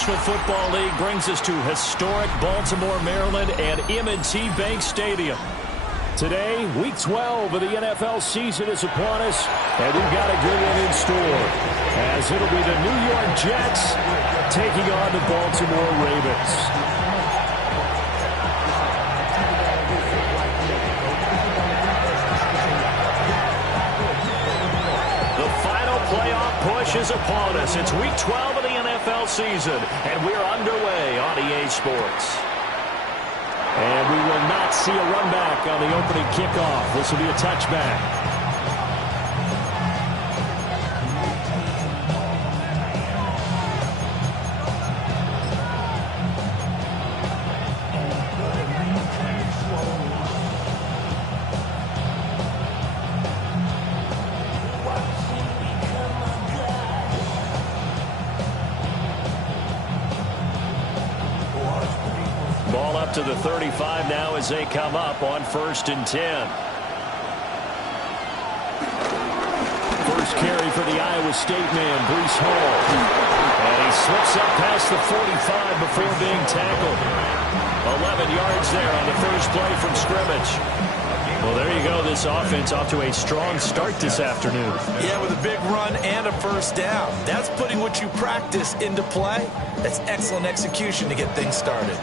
National Football League brings us to historic Baltimore, Maryland, and M&T Bank Stadium. Today, Week 12 of the NFL season is upon us, and we've got a good one in store, as it'll be the New York Jets taking on the Baltimore Ravens. Playoff push is upon us. It's Week 12 of the NFL season, and we're underway on EA Sports. And we will not see a run back on the opening kickoff. This will be a touchback. Ball up to the 35 now as they come up on 1st and 10. First carry for the Iowa State man, Breece Hall. And he slips up past the 45 before being tackled. 11 yards there on the first play from scrimmage. Well, there you go. This offense off to a strong start this afternoon. Yeah, with a big run and a first down. That's putting what you practice into play. That's excellent execution to get things started.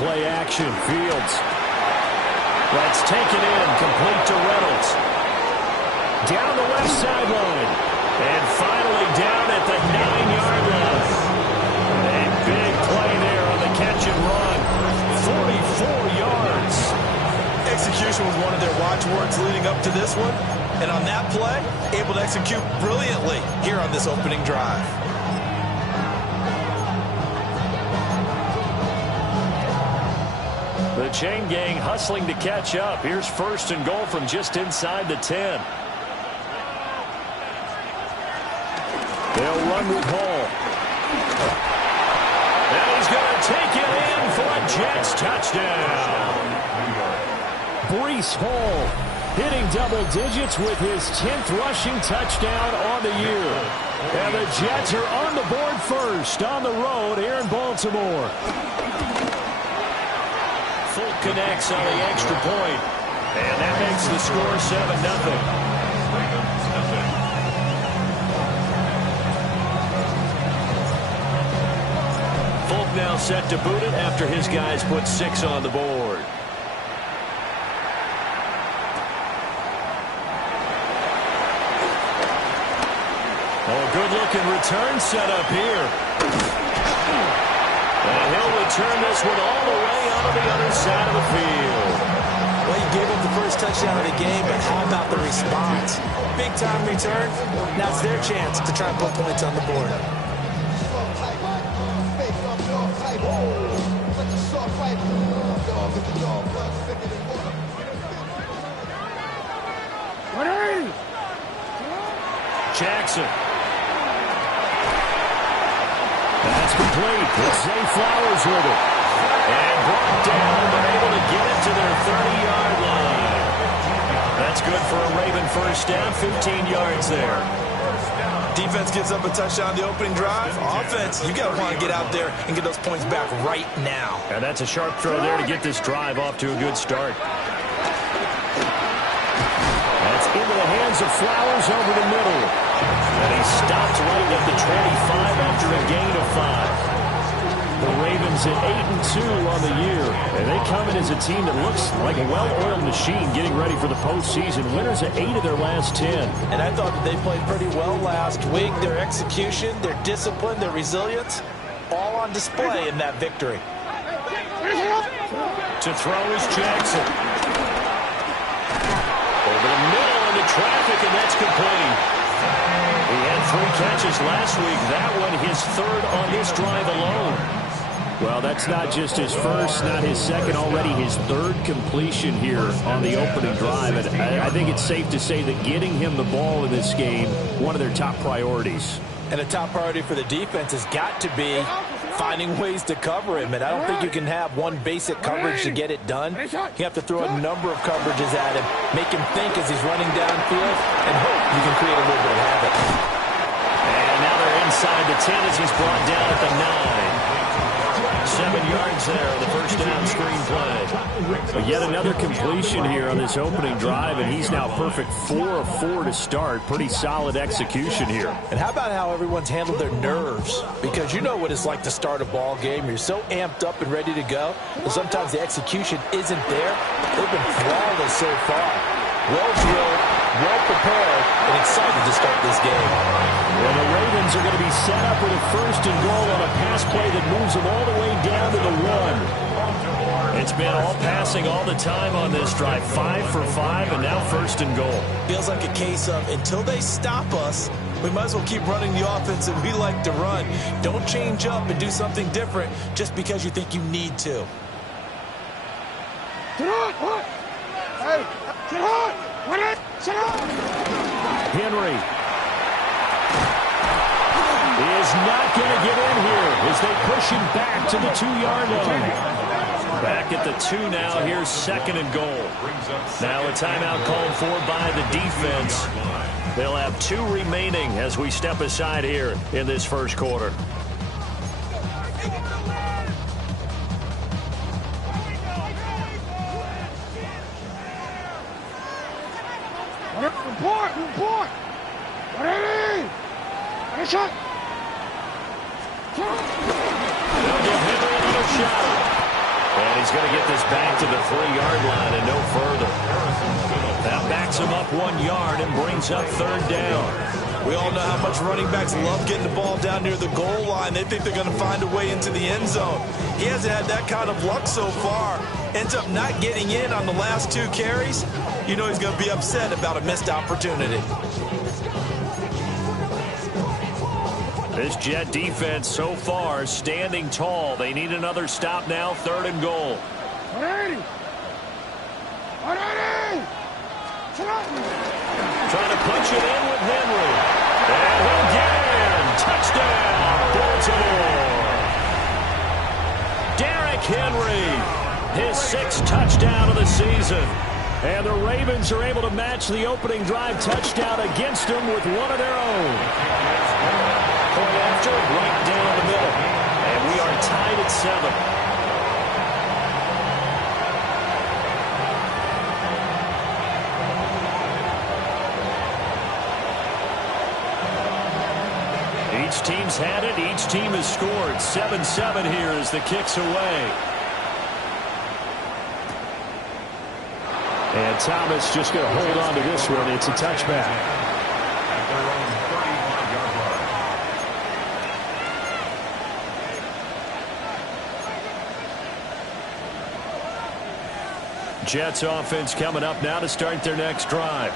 Play action, Fields. That's taken in, complete to Reynolds. Down the left sideline. And finally down at the 9-yard line. A big play there on the catch and run. 44 yards. Execution was one of their watchwords leading up to this one. And on that play, able to execute brilliantly here on this opening drive. The chain gang hustling to catch up. Here's 1st and goal from just inside the 10. They'll run with Hall. And he's going to take it in for a Jets touchdown. Breece Hall hitting double digits with his 10th rushing touchdown on the year. And the Jets are on the board first on the road here in Baltimore. Full connects on the extra point, and that makes the score 7-0. Folk now set to boot it after his guys put 6 on the board. Oh, good-looking return set up here. And he'll return this one all the way out of the other side of the field. Well, he gave up the first touchdown of the game, but how about the response? Big-time return. Now it's their chance to try and put points on the board. Jackson. That's complete. It's Zay Flowers with it. And brought down, but able to get it to their 30-yard line. That's good for a Raven first down, 15 yards there. Defense gives up a touchdown the opening drive. Offense, you got to want to get out there and get those points back right now. And that's a sharp throw there to get this drive off to a good start. That's into the hands of Flowers over the middle. And he stopped right at the 25 after a gain of 5. The Ravens at 8-2 on the year. And they come in as a team that looks like a well-oiled machine getting ready for the postseason. Winners at 8 of their last 10. And I thought that they played pretty well last week. Their execution, their discipline, their resilience, all on display in that victory. To throw is Jackson. Over the middle into traffic, and that's complete. He had 3 catches last week. That one his 3rd on this drive alone. Well, that's not just his first, not his second, already his third completion here on the opening drive. And I think it's safe to say that getting him the ball in this game, one of their top priorities. And a top priority for the defense has got to be finding ways to cover him. And I don't think you can have one basic coverage to get it done. You have to throw a number of coverages at him, make him think as he's running downfield, and hope you can create a little bit of havoc. And now they're inside the 10 as he's brought down at the 9. 7 yards there on the first down screen play. But yet another completion here on this opening drive, and he's now perfect 4 of 4 to start. Pretty solid execution here. And how about how everyone's handled their nerves? Because you know what it's like to start a ball game. You're so amped up and ready to go, and sometimes the execution isn't there. They've been flawless so far. Well drilled, well prepared, and excited to start this game. Well, the Ravens are going to be set up with a first and goal on a pass play that moves them all the way down to the 1. It's been all passing all the time on this drive. 5 for 5, and now first and goal. Feels like a case of until they stop us, we might as well keep running the offense that we like to run. Don't change up and do something different just because you think you need to. Henry is not going to get in here as they push him back to the 2-yard line. Back at the 2 now. Here's second and goal. Now a timeout called for by the defense. They'll have 2 remaining as we step aside here in this first quarter. Report! Ready! And a shot! They'll give Henry another shot. And he's going to get this back to the 3-yard line and no further. That backs him up 1 yard and brings up third down. We all know how much running backs love getting the ball down near the goal line. They think they're going to find a way into the end zone. He hasn't had that kind of luck so far. Ends up not getting in on the last 2 carries. You know he's going to be upset about a missed opportunity. This Jet defense so far standing tall. They need another stop now. Third and goal. Trying to punch it in with Henry. And he'll get in. Touchdown, Baltimore. Derrick Henry, his 6th touchdown of the season. And the Ravens are able to match the opening drive touchdown against them with one of their own. Point after, right down the middle. And we are tied at 7. Each team's had it. Each team has scored. 7-7 here as the kick's away. And Thomas just going to hold on to this one. It's a touchback. Jets offense coming up now to start their next drive.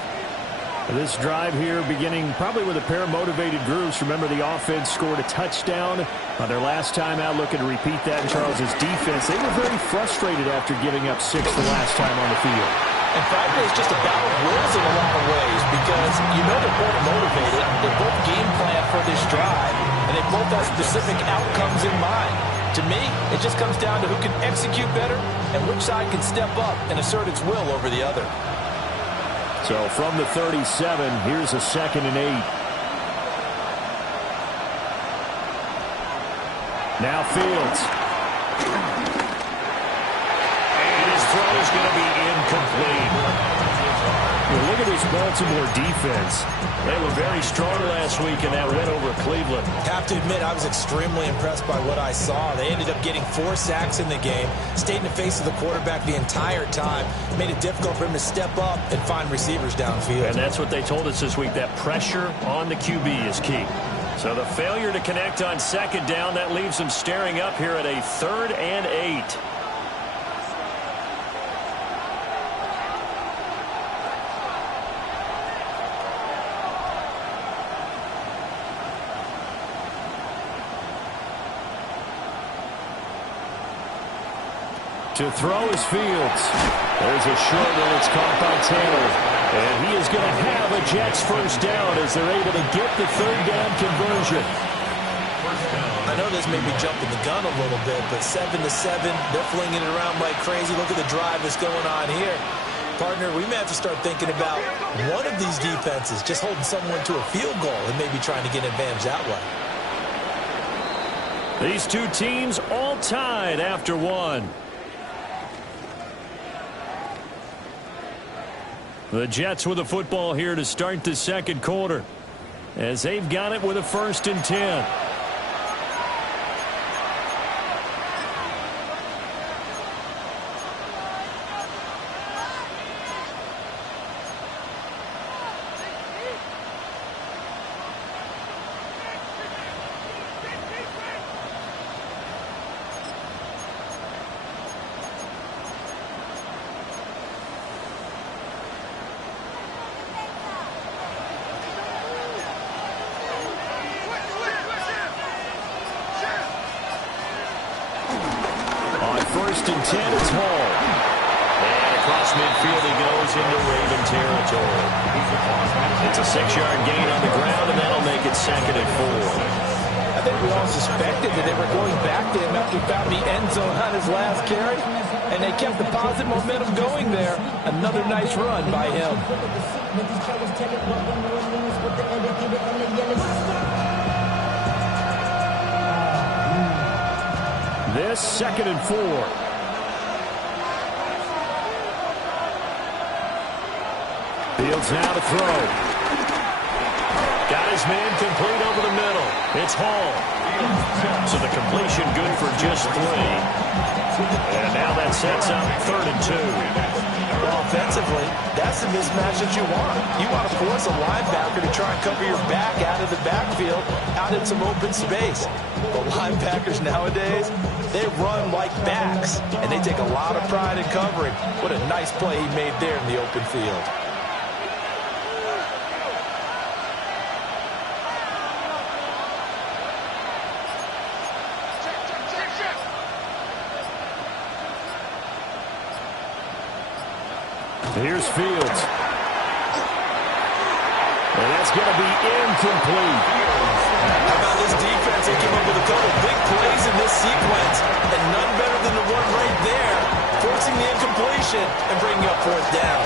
This drive here beginning probably with a pair of motivated groups. Remember, the offense scored a touchdown on their last time out, looking to repeat that in Charles's defense. They were very frustrated after giving up 6 the last time on the field. And frankly, it's just a battle of wills in a lot of ways because you know they're both motivated. They both game plan for this drive, and they both have specific outcomes in mind. To me, it just comes down to who can execute better and which side can step up and assert its will over the other. So from the 37, here's a 2nd and 8. Now Fields. And his throw is going to be incomplete. Well, look at this Baltimore defense. They were very strong last week in that win over Cleveland. Have to admit, I was extremely impressed by what I saw. They ended up getting 4 sacks in the game, stayed in the face of the quarterback the entire time, made it difficult for him to step up and find receivers downfield. And that's what they told us this week, that pressure on the QB is key. So the failure to connect on 2nd down, that leaves them staring up here at a 3rd and 8. To throw is Fields. There's a short one. It's caught by Taylor. And he is going to have a Jets first down as they're able to get the third down conversion. I know this may be jumping the gun a little bit, but 7-7, they're flinging it around like crazy. Look at the drive that's going on here. Partner, we may have to start thinking about one of these defenses just holding someone to a field goal and maybe trying to get an advantage that way. These two teams all tied after one. The Jets with the football here to start the second quarter as they've got it with a 1st and 10. First and 10, it's Hall. And across midfield he goes into Raven territory. It's a 6-yard gain on the ground, and that'll make it 2nd and 4. I think we all suspected that they were going back to him after he found the end zone on his last carry, and they kept the positive momentum going there. Another nice run by him. This 2nd and 4. Fields now to throw. Got his man complete over the middle. It's Hall. So the completion good for just 3. And now that sets up 3rd and 2. Well, offensively, that's the mismatch that you want. You want to force a linebacker to try and cover your back out of the backfield, out in some open space. But linebackers nowadays, they run like backs, and they take a lot of pride in covering. What a nice play he made there in the open field. Here's Fields. And that's going to be incomplete. How about this defense? They came up with a couple big plays in this sequence, and none better than the one right there, forcing the incompletion and bringing up 4th down.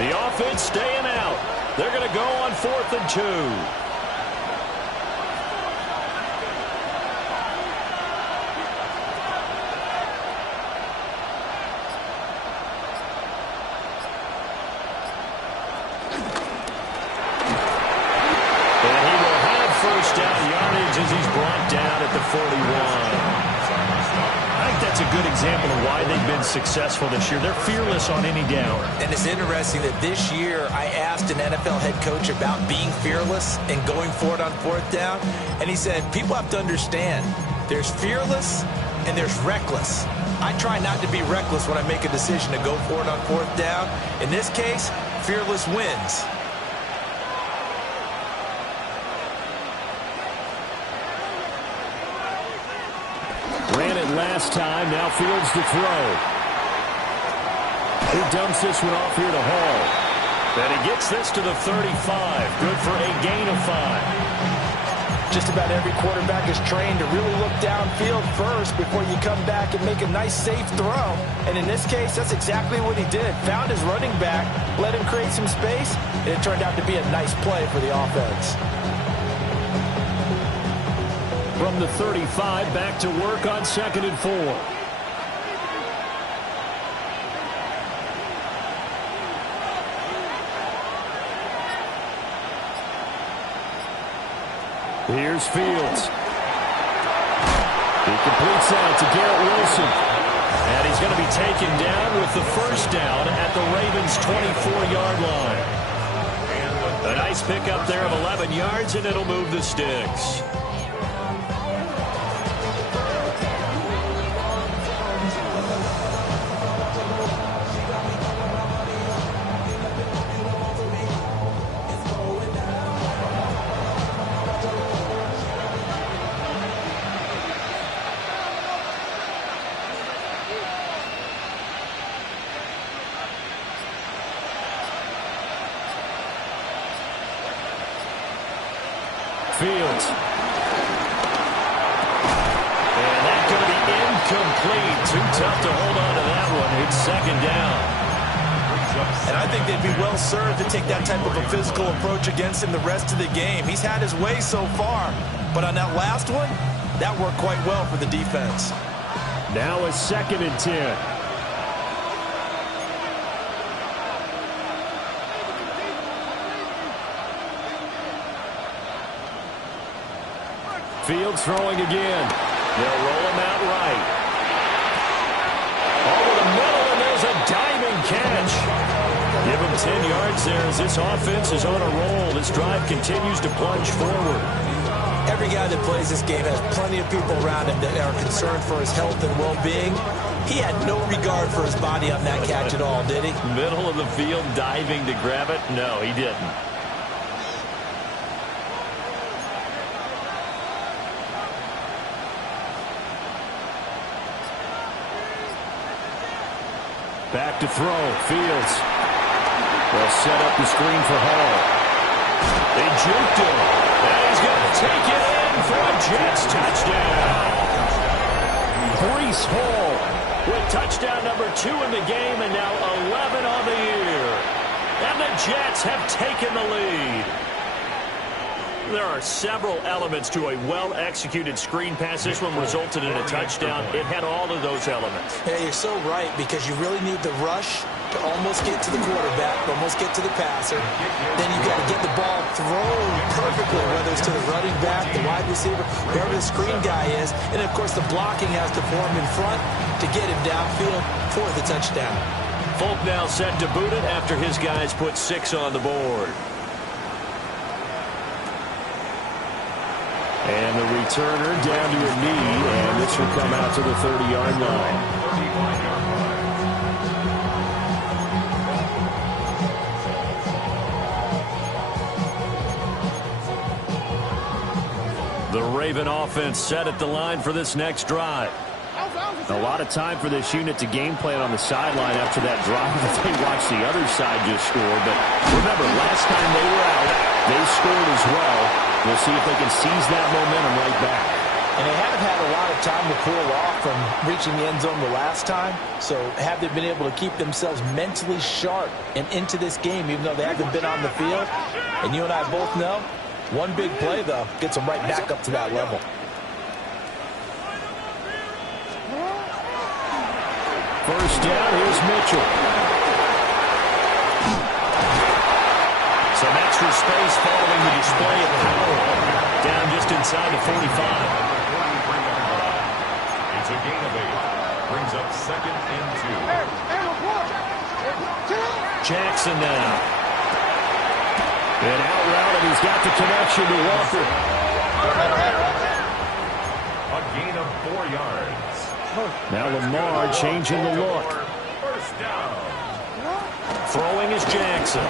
The offense staying out. They're going to go on 4th and 2. As he's brought down at the 41. I think that's a good example of why they've been successful this year. They're fearless on any down. And it's interesting that this year I asked an NFL head coach about being fearless and going for it on 4th down. And he said, people have to understand, there's fearless and there's reckless. I try not to be reckless when I make a decision to go for it on 4th down. In this case, fearless wins. Ran it last time. Now Fields to throw. He dumps this one off here to Hall. And he gets this to the 35. Good for a gain of 5. Just about every quarterback is trained to really look downfield first before you come back and make a nice, safe throw. And in this case, that's exactly what he did. Found his running back, let him create some space, and it turned out to be a nice play for the offense. From the 35, back to work on 2nd and 4. Here's Fields. He completes out to Garrett Wilson. And he's going to be taken down with the first down at the Ravens' 24-yard line. A nice pickup there of 11 yards, and it'll move the sticks. Fields. And that's going to be incomplete. Too tough to hold on to that one. It's second down. And I think they'd be well served to take that type of a physical approach against him the rest of the game. He's had his way so far. But on that last one, that worked quite well for the defense. Now a 2nd and 10. Fields throwing again. They'll roll him out right. Over the middle, and there's a diving catch. Give him 10 yards there as this offense is on a roll. This drive continues to plunge forward. Every guy that plays this game has plenty of people around him that are concerned for his health and well-being. He had no regard for his body on that catch at all, did he? Middle of the field, diving to grab it? No, he didn't. Back to throw. Fields. They'll set up the screen for Hall. They juked him. And he's going to take it in for a Jets touchdown. Breece Hall with touchdown number 2 in the game and now 11 on the year. And the Jets have taken the lead. There are several elements to a well-executed screen pass. This one resulted in a touchdown. It had all of those elements. Yeah, you're so right, because you really need the rush to almost get to the quarterback, almost get to the passer. Then you've got to get the ball thrown perfectly, whether it's to the running back, the wide receiver, whoever the screen guy is. And, of course, the blocking has to form in front to get him downfield for the touchdown. Folk now set to boot it after his guys put 6 on the board. And the returner down to a knee, and this will come out to the 30-yard line. The Raven offense set at the line for this next drive. A lot of time for this unit to game plan on the sideline after that drive that they watched the other side just score. But remember, last time they were out, they scored as well. We'll see if they can seize that momentum right back. And they haven't had a lot of time to cool off from reaching the end zone the last time. So have they been able to keep themselves mentally sharp and into this game, even though they haven't been on the field? And you and I both know, one big play, though, gets them right back up to that level. First down, here's Mitchell. Some extra space following the display of power. Down just inside the 45. It's a gain of 8. Brings up 2nd and 2. Jackson now. And out route, and he's got the connection to Walker. A gain of 4 yards. Now Lamar changing the look. First down. Throwing is Jackson.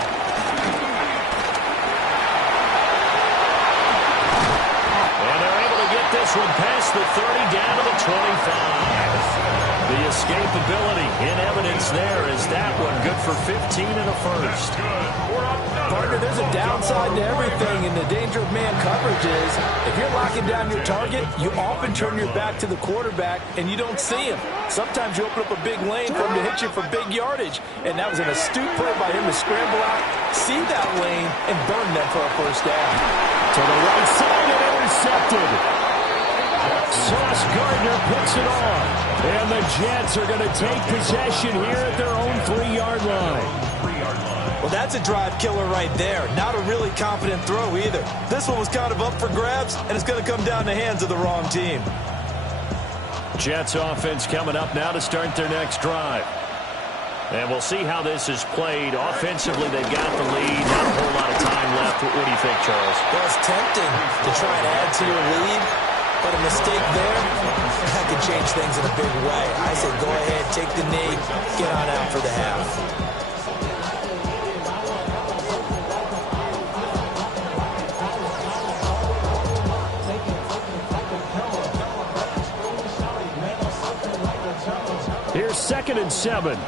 And they're able to get this one past the 30 down to the 25. The escapability in evidence there is that one good for 15 and a first. Partner, there's a downside to everything, and the danger of man coverage is if you're locking down your target, you often turn your back to the quarterback and you don't see him. Sometimes you open up a big lane for him to hit you for big yardage, and that was an astute play by him to scramble out, see that lane, and burn them for a first down. To the right side and intercepted. Sauce Gardner puts it on. And the Jets are going to take possession here at their own 3-yard line. Well, that's a drive killer right there. Not a really confident throw either. This one was kind of up for grabs, and it's going to come down the hands of the wrong team. Jets offense coming up now to start their next drive. And we'll see how this is played. Offensively, they've got the lead. Not a whole lot of time left. What do you think, Charles? Well, it's tempting to try and add to your lead, but a mistake there, that can change things in a big way. I say go ahead, take the knee, get on out for the half. Here's 2nd and 7.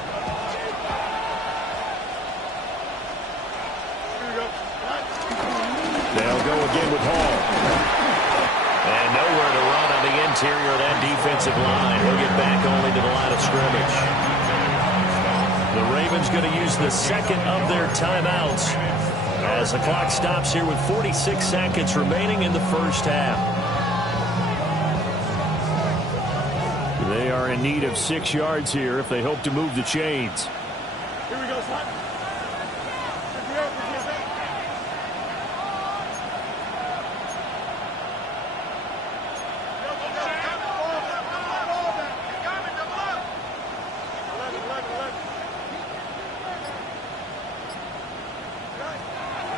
They'll go again with Hall. interior of that defensive line. He'll get back only to the line of scrimmage. The Ravens going to use the second of their timeouts as the clock stops here with 46 seconds remaining in the first half. They are in need of 6 yards here if they hope to move the chains. Here we go, son.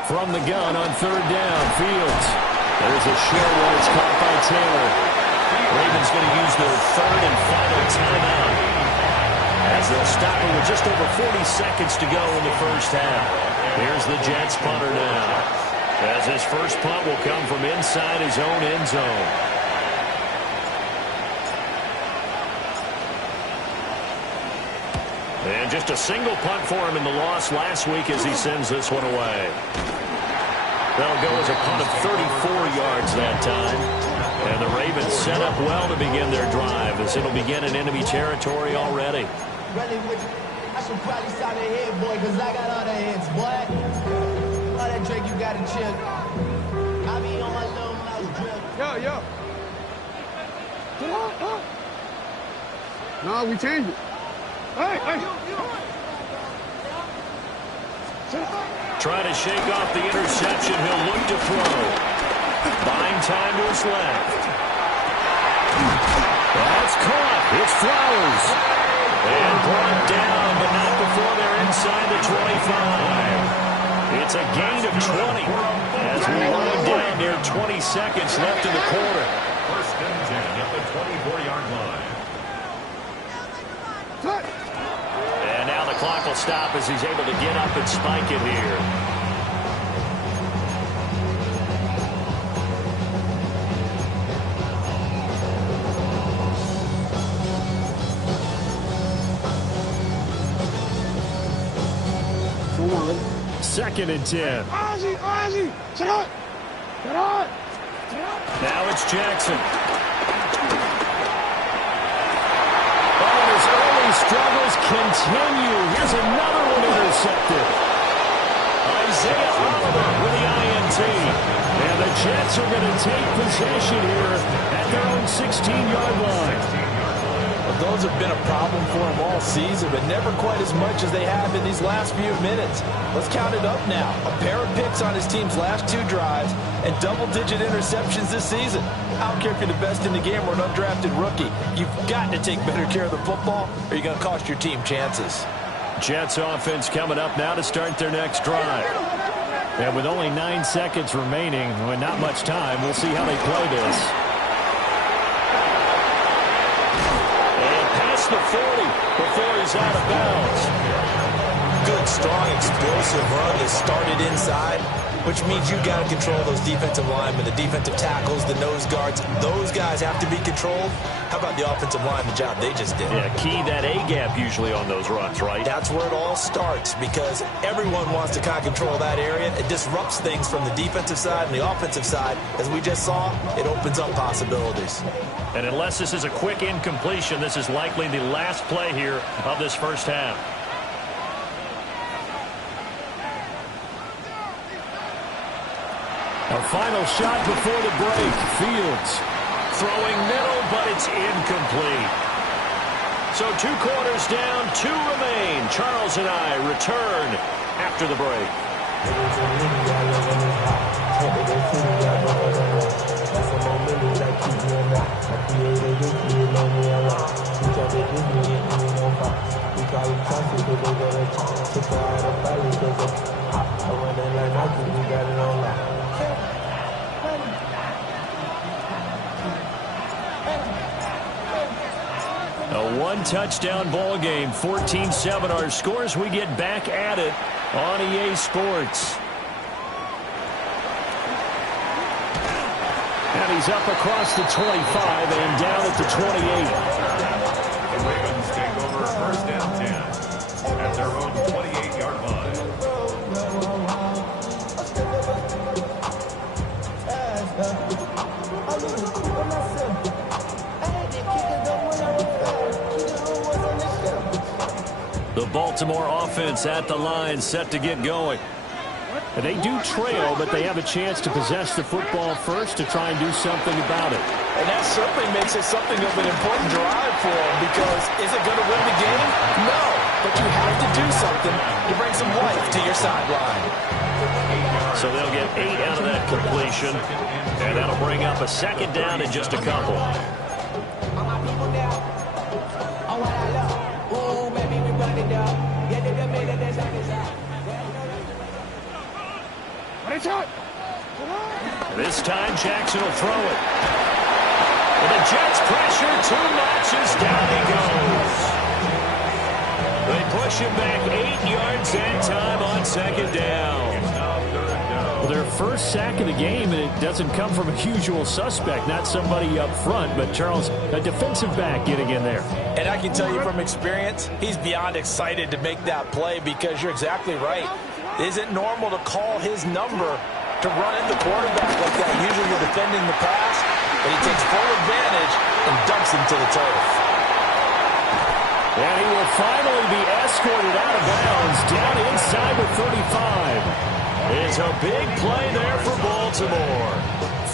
From the gun on third down, Fields. There's a short one. It's caught by Taylor. Ravens going to use their third and final timeout as they'll stop it with just over 40 seconds to go in the first half. Here's the Jets punter now, as his first punt will come from inside his own end zone. And just a single punt for him in the loss last week as he sends this one away. That'll go as a punt of 34 yards that time. And the Ravens set up well to begin their drive as it'll begin in enemy territory already. I should probably start a head, boy, because I got all the heads, boy. All that Drake, you got to chill. I be on my little mouse drill. Yo. No, we changed it. Hey. Trying to shake off the interception. He'll look to throw. Buying time to his left. That's caught. It's Flowers. And brought down, but not before they're inside the 25. It's a gain of 20 as we wind down near 20 seconds left in the quarter. First and 10 at the 24-yard line. And now the clock will stop as he's able to get up and spike it here. Second and 10. Ozzy, sit on. Now it's Jackson. Oh, his early struggles continue. Here's another one intercepted. Isaiah Oliver with the INT. And the Jets are going to take possession here at their own 16-yard line. Those have been a problem for him all season, but never quite as much as they have in these last few minutes. Let's count it up now. A pair of picks on his team's last 2 drives and double-digit interceptions this season. I don't care if you're the best in the game or an undrafted rookie. You've got to take better care of the football or you're going to cost your team chances. Jets offense coming up now to start their next drive. And with only 9 seconds remaining, with not much time, we'll see how they play this. The 40 before he's out of bounds. Good, strong, explosive run that started inside, which means you got to control those defensive linemen, the defensive tackles, the nose guards. Those guys have to be controlled. How about the offensive line, the job they just did? Yeah, key that A-gap usually on those runs, right? That's where it all starts because everyone wants to kind of control that area. It disrupts things from the defensive side and the offensive side. As we just saw, it opens up possibilities. And unless this is a quick incompletion, this is likely the last play here of this first half. A final shot before the break. Fields throwing middle, but it's incomplete. So 2 quarters down, 2 remain. Charles and I return after the break. A 1-touchdown ball game, 14-7 our scores. We get back at it on EA Sports. And he's up across the 25 and down at the 28. The Ravens take over first and 10 at their own 28-yard line. The Baltimore offense at the line, set to get going. And they do trail, but they have a chance to possess the football first to try and do something about it. And that certainly makes it something of an important drive for them, because is it going to win the game? No, but you have to do something to bring some life to your sideline. So they'll get 8 out of that completion, and that'll bring up a second down in just a couple. This time Jackson will throw it. And the Jets pressure, 2 notches, down he goes. They push him back 8 yards that time on second down. Well, their first sack of the game, and it doesn't come from a usual suspect, not somebody up front, but Charles, a defensive back getting in there. And I can tell you from experience, he's beyond excited to make that play, because you're exactly right. It isn't normal to call his number to run at the quarterback like that. Usually you're defending the pass, but he takes full advantage and dumps him to the turf. And he will finally be escorted out of bounds down inside the 35. It's a big play there for Baltimore.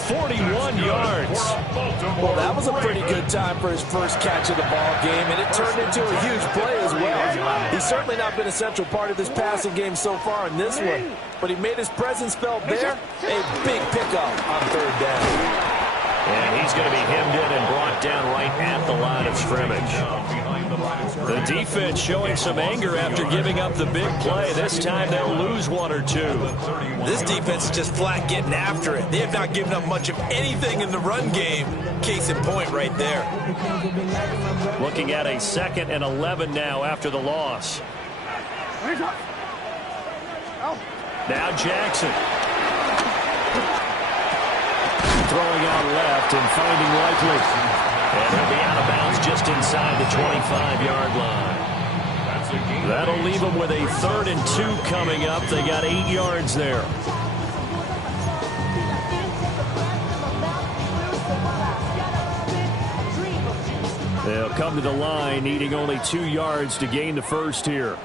41 yards. Well, that was a pretty good time for his first catch of the ball game, and it turned into a huge play as well. He's certainly not been a central part of this passing game so far in this one, but he made his presence felt there. A big pickup on third down. And he's going to be hemmed in and brought down right at the line of scrimmage. The defense showing some anger after giving up the big play. This time they'll lose 1 or 2. This defense is just flat getting after it. They have not given up much of anything in the run game. Case in point right there. Looking at a 2nd and 11 now after the loss. Now Jackson. Throwing out left and finding Likely. And he'll be out of bounds just inside the 25-yard line. That'll leave them with a 3rd and 2 coming up. They got 8 yards there. They'll come to the line, needing only 2 yards to gain the first here.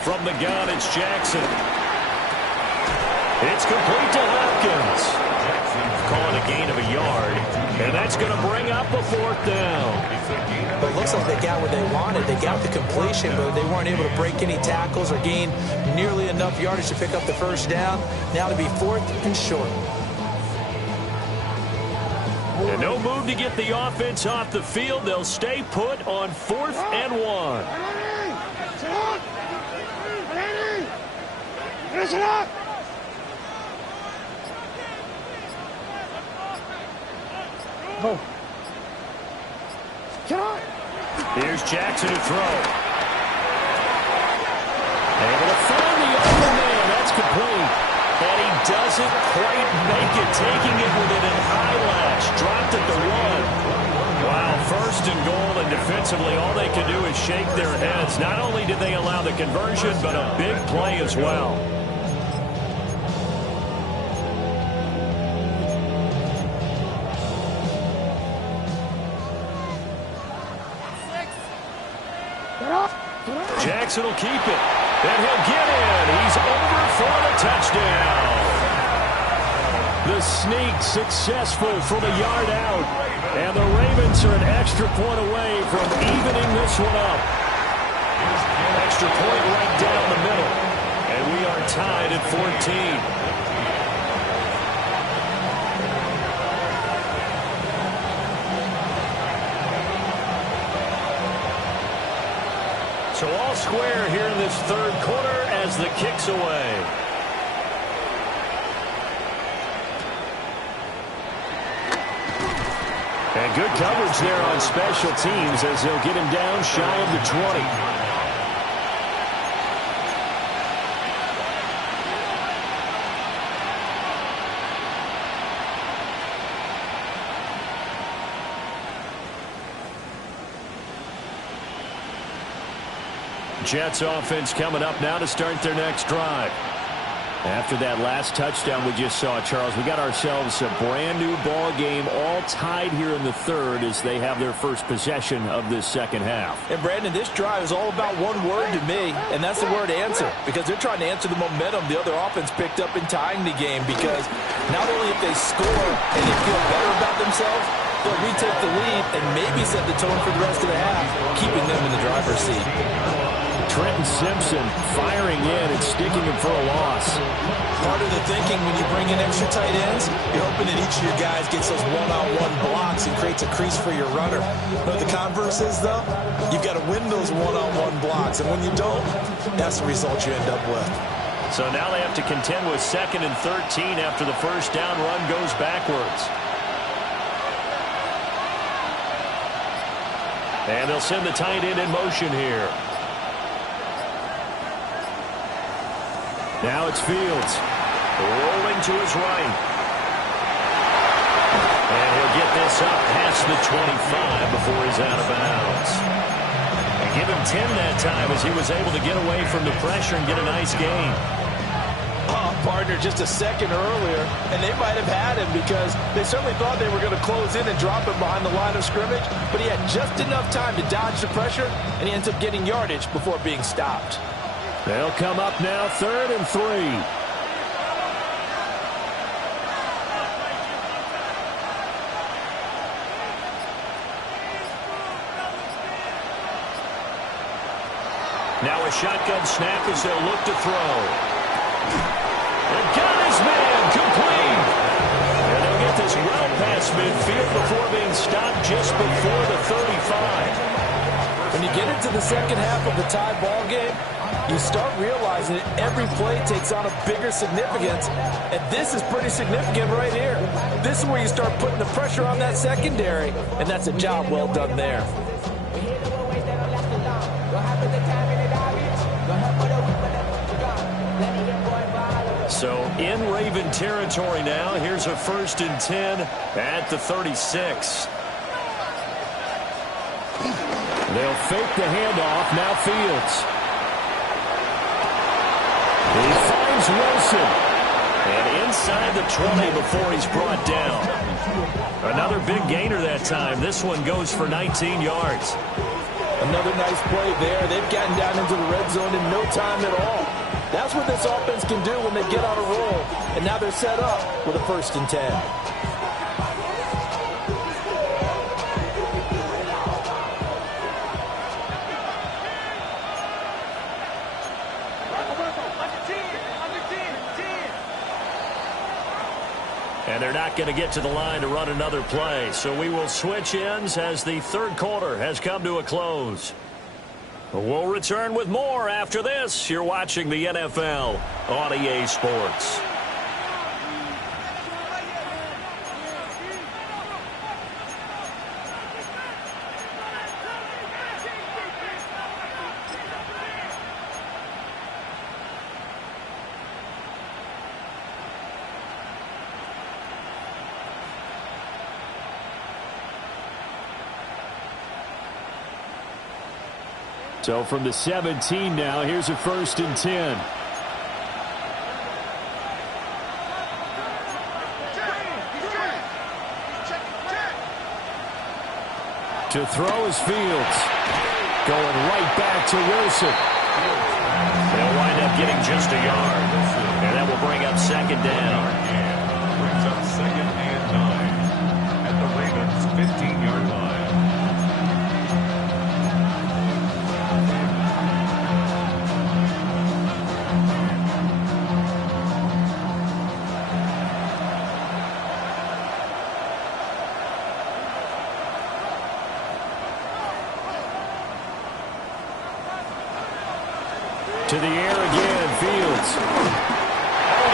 From the gun, it's Jackson. It's complete to Hopkins. Calling a gain of a yard, and that's going to bring up a 4th down. But it looks like they got what they wanted. They got the completion, but they weren't able to break any tackles or gain nearly enough yardage to pick up the first down. Now to be 4th and short. And no move to get the offense off the field. They'll stay put on 4th and 1. Here's Jackson to throw. Able to find the open man. That's complete. And he doesn't quite make it, taking it within an eyelash. Dropped at the 1. Wow, 1st and goal, and defensively all they can do is shake their heads. Not only did they allow the conversion, but a big play as well. Jackson will keep it. And he'll get in. He's over for the touchdown. The sneak successful from a yard out. And the Ravens are an extra point away from evening this one up. Extra point right down the middle. And we are tied at 14. So all square here in this 3rd quarter as the kick's away. And good coverage there on special teams as they'll get him down shy of the 20. Jets offense coming up now to start their next drive. After that last touchdown we just saw, Charles, we got ourselves a brand-new ball game, all tied here in the third as they have their first possession of this second half. And, Brandon, this drive is all about one word to me, and that's the word answer, because they're trying to answer the momentum the other offense picked up in tying the game, because not only if they score and they feel better about themselves, they'll retake the lead and maybe set the tone for the rest of the half, keeping them in the driver's seat. Trenton Simpson firing in and sticking him for a loss. Part of the thinking when you bring in extra tight ends, you're hoping that each of your guys gets those one-on-one blocks and creates a crease for your runner. But the converse is, though, you've got to win those one-on-one blocks. And when you don't, that's the result you end up with. So now they have to contend with 2nd and 13 after the first down run goes backwards. And they'll send the tight end in motion here. Now it's Fields, rolling to his right. And he'll get this up past the 25 before he's out of bounds. And give him 10 that time as he was able to get away from the pressure and get a nice gain. Partner just a second earlier, and they might have had him because they certainly thought they were going to close in and drop him behind the line of scrimmage, but he had just enough time to dodge the pressure, and he ends up getting yardage before being stopped. They'll come up now 3rd and 3. Now a shotgun snap as they'll look to throw. And got his man complete. And they'll get this well past midfield before being stopped just before the 35. When you get into the second half of the tie ball game, you start realizing that every play takes on a bigger significance, and this is pretty significant right here. This is where you start putting the pressure on that secondary, and that's a job well done there. So in Raven territory now, here's a 1st and 10 at the 36. They'll fake the handoff, now Fields. He finds Wilson. And inside the 20 before he's brought down. Another big gainer that time. This one goes for 19 yards. Another nice play there. They've gotten down into the red zone in no time at all. That's what this offense can do when they get on a roll. And now they're set up with a 1st and 10. And they're not going to get to the line to run another play. So we will switch ends as the third quarter has come to a close. We'll return with more after this. You're watching the NFL on EA Sports. So from the 17 now, here's a 1st and 10. To throw is Fields. Going right back to Wilson. They'll wind up getting just a yard. And that will bring up 2nd down. Brings up 2nd and 9 at the Ravens' 15-yard line. To the air again, Fields. Oh,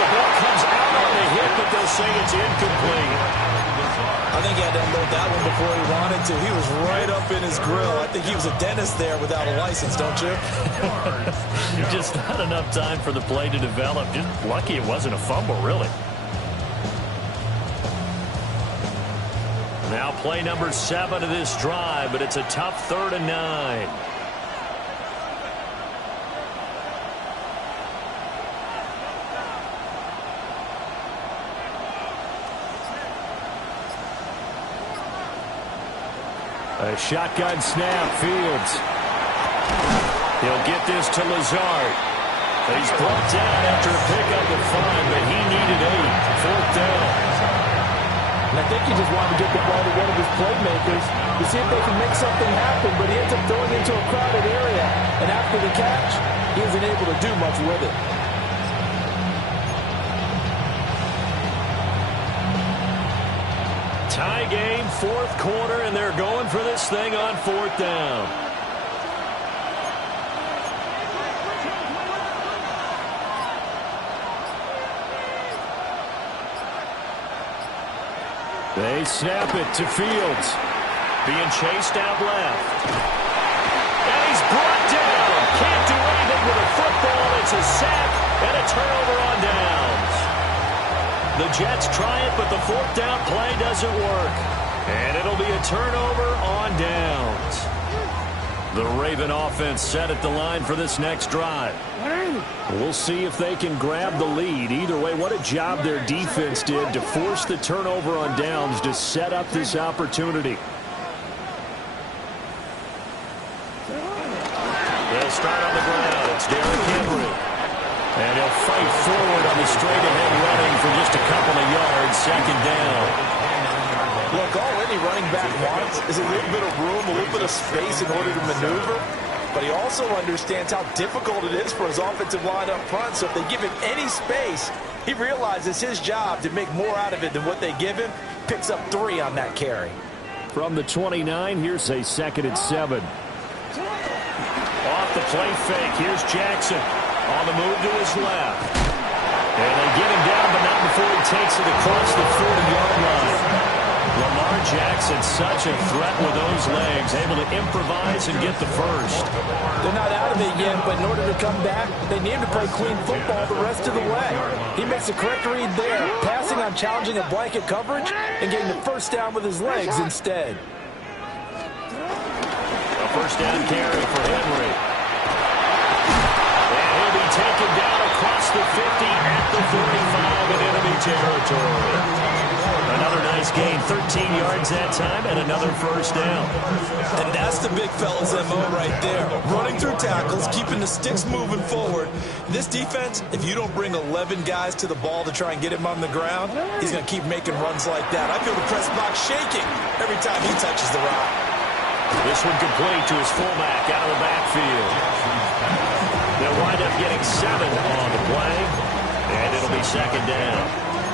the ball comes out on the hit, but they'll say it's incomplete. I think he had to unload that one before he wanted to. He was right up in his grill. I think he was a dentist there without a license, don't you? Just not enough time for the play to develop. Just lucky it wasn't a fumble, really. Now play number 7 of this drive, but it's a tough 3rd and 9. A shotgun snap, Fields. He'll get this to Lazard. He's brought down after a pickup of 5, but he needed 8. 4th down. And I think he just wanted to get the ball to one of his playmakers to see if they can make something happen, but he ends up throwing into a crowded area. And after the catch, he isn't able to do much with it. Tie game, 4th quarter, and they're going for this thing on 4th down. They snap it to Fields. Being chased out left. And he's brought down. Can't do anything with a football. It's a sack and a turnover on downs. The Jets try it, but the 4th down play doesn't work. And it'll be a turnover on downs. The Raven offense set at the line for this next drive. We'll see if they can grab the lead. Either way, what a job their defense did to force the turnover on downs to set up this opportunity. They'll start on the ground. It's Derrick Henry. And he'll fight forward on the straight-ahead running for just a couple of yards. 2nd down. Look, all any running back wants is a little bit of room, a little bit of space in order to maneuver. But he also understands how difficult it is for his offensive line up front. So if they give him any space, he realizes his job to make more out of it than what they give him. Picks up 3 on that carry. From the 29, here's a 2nd and 7. Off the play fake, here's Jackson. On the move to his left. And they get him down, but not before he takes it across the 40-yard line. Lamar Jackson, such a threat with those legs, able to improvise and get the first. They're not out of it yet, but in order to come back, they need to play clean football the rest of the way. He makes the correct read there, passing on challenging a blanket coverage and getting the 1st down with his legs instead. A 1st down carry for Henry. And he'll be taken down across the 50 at the 45 in enemy territory. Another nice gain, 13 yards that time, and another 1st down. And that's the big fella's MO right there. Running through tackles, keeping the sticks moving forward. This defense, if you don't bring 11 guys to the ball to try and get him on the ground, he's going to keep making runs like that. I feel the press box shaking every time he touches the rock. This one complete to his fullback out of the backfield. They'll wind up getting 7 on the play, and it'll be 2nd down.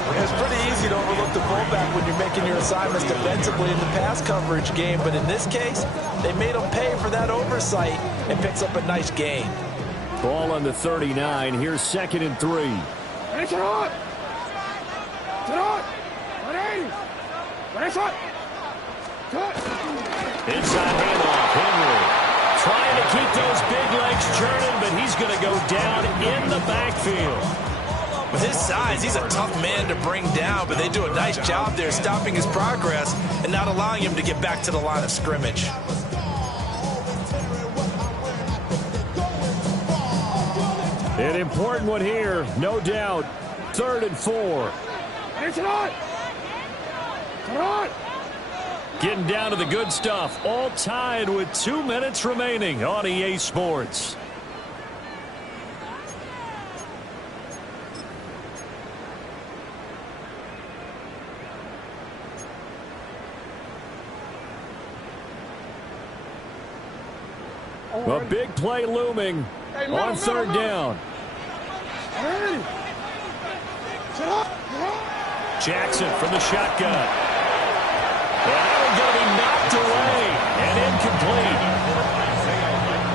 It's pretty easy to overlook the fullback when you're making your assignments defensively in the pass coverage game, but in this case, they made him pay for that oversight and picks up a nice gain. Ball on the 39. Here's 2nd and 3. Inside handoff, Henry. Trying to keep those big legs churning, but he's going to go down in the backfield. With his size, he's a tough man to bring down, but they do a nice job there stopping his progress and not allowing him to get back to the line of scrimmage. An important one here, no doubt. 3rd and 4. Getting down to the good stuff. All tied with 2 minutes remaining on EA Sports. A big play looming on 3rd down. Jackson from the shotgun. And that one's going to be knocked away and incomplete.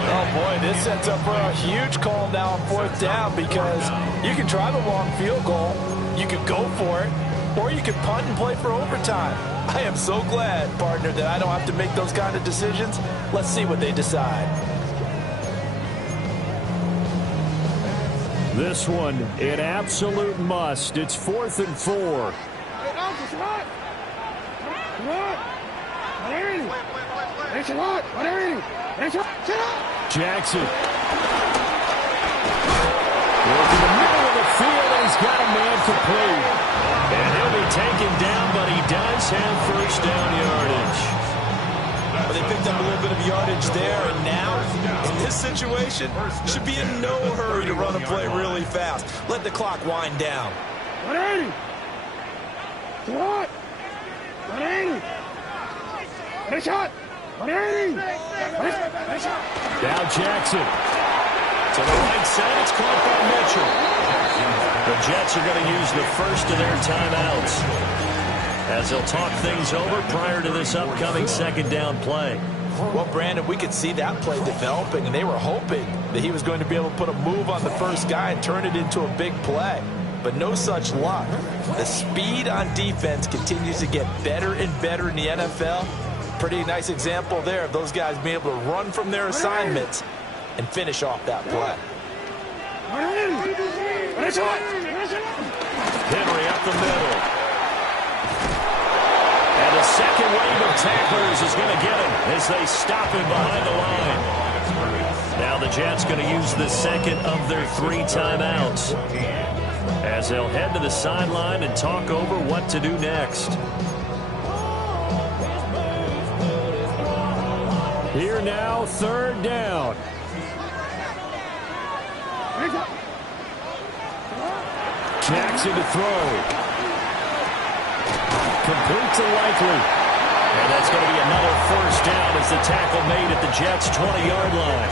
Oh, boy, this sets up for a huge call now on 4th down because you can try the long field goal, you could go for it, or you could punt and play for overtime. I am so glad, partner, that I don't have to make those kind of decisions. Let's see what they decide. This one, an absolute must. It's 4th and 4. Jackson. Working the middle of the field, and he's got a man complete. And he'll be taken down, but he does have 1st down yardage. But they picked up a little bit of yardage there, and now, in this situation, should be in no hurry to run a play really fast. Let the clock wind down. 180. What? 180. Nice shot. 180. Nice shot. Now Jackson. To the right side, it's caught by Mitchell. The Jets are going to use the first of their timeouts as they'll talk things over prior to this upcoming second down play. Well, Brandon, we could see that play developing, and they were hoping that he was going to be able to put a move on the first guy and turn it into a big play. But no such luck. The speed on defense continues to get better and better in the NFL. Pretty nice example there of those guys being able to run from their assignments and finish off that play. Henry up the middle. And the second wave of tacklers is going to get him as they stop him behind the line. Now the Jets going to use the second of their 3 timeouts as they'll head to the sideline and talk over what to do next. Here now, third down. Jackson to throw. Complete to Likely. And that's going to be another first down as the tackle made at the Jets' 20-yard line.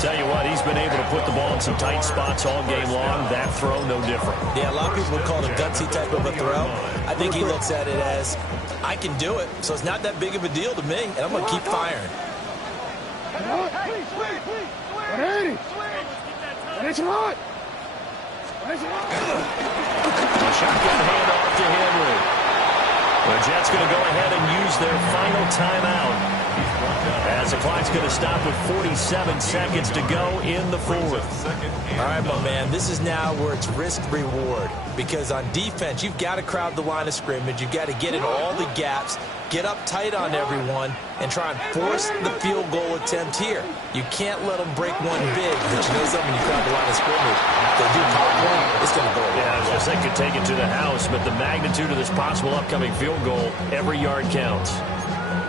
Tell you what, he's been able to put the ball in some tight spots all game long. That throw, no different. Yeah, a lot of people would call it a gutsy type of a throw. I think he looks at it as, I can do it, so it's not that big of a deal to me, and I'm going to keep firing. 180. Nice shot. A shotgun handoff to Henry. The Jets going to go ahead and use their final timeout as the clock's going to stop with 47 seconds to go in the fourth. All right, my man, this is now where it's risk-reward, because on defense, you've got to crowd the line of scrimmage. You've got to get in all the gaps, get up tight on everyone, and try and force the field goal attempt here. You can't let them break one big, but you know something, when you crowd the line of scrimmage, if they do pop one, it's going to go away. Yeah, I was going to say could take it to the house, but the magnitude of this possible upcoming field goal, every yard counts.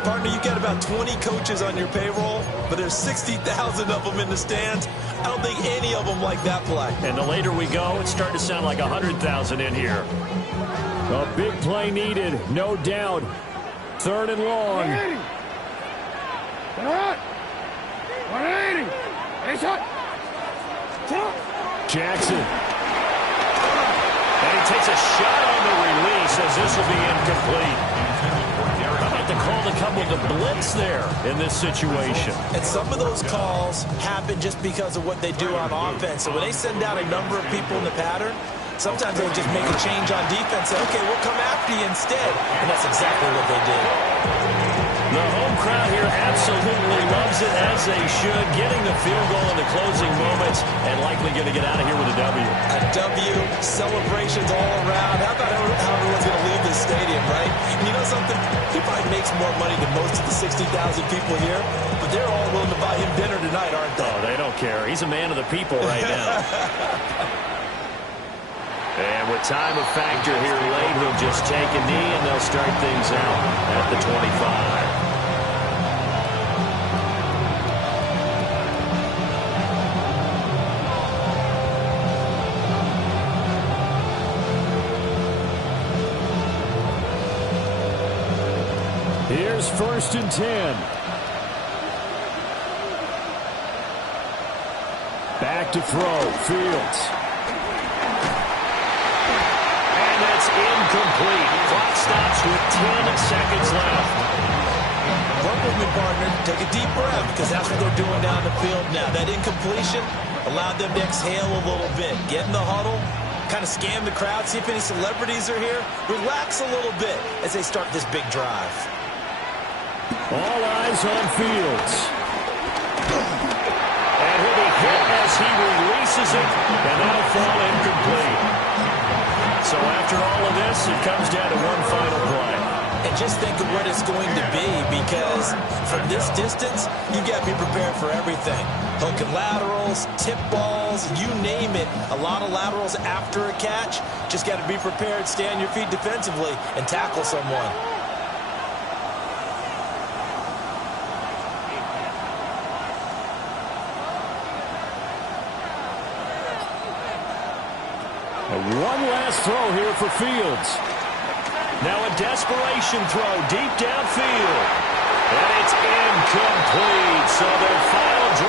Partner, you got about 20 coaches on your payroll, but there's 60,000 of them in the stands. I don't think any of them like that play. And the later we go, it's starting to sound like 100,000 in here. A big play needed, no doubt. Third and long. 180. Nice shot. Jackson. And he takes a shot on the release as this will be incomplete. How about the call to come with the blitz there in this situation? And some of those calls happen just because of what they do on offense. So when they send out a number of people in the pattern, sometimes they'll just make a change on defense. Say, okay, we'll come after you instead. And that's exactly what they did. The home crowd here absolutely loves it, as they should, getting the field goal in the closing moments and likely going to get out of here with a W. A W, celebrations all around. How about how everyone's going to leave this stadium, right? And you know something? He probably makes more money than most of the 60,000 people here, but they're all willing to buy him dinner tonight, aren't they? Oh, they don't care. He's a man of the people right now. And with time of factor here late, he'll just take a knee, and they'll start things out at the 25. Here's 1st and 10. Back to throw. Fields. And that's incomplete. Clock stops with 10 seconds left. Work with me, partner. Take a deep breath, because that's what they're doing down the field now. That incompletion allowed them to exhale a little bit. Get in the huddle. Kind of scan the crowd, see if any celebrities are here. Relax a little bit as they start this big drive. All eyes on Fields. And he'll be hit as he releases it, and that'll fall incomplete. So after all of this, it comes down to one final play. And just think of what it's going to be, because from this distance, you've got to be prepared for everything. Hook and laterals, tip balls, you name it. A lot of laterals after a catch. Just got to be prepared, stay on your feet defensively, and tackle someone. one last throw here for Fields. Now a desperation throw deep downfield. And it's incomplete. So their final drive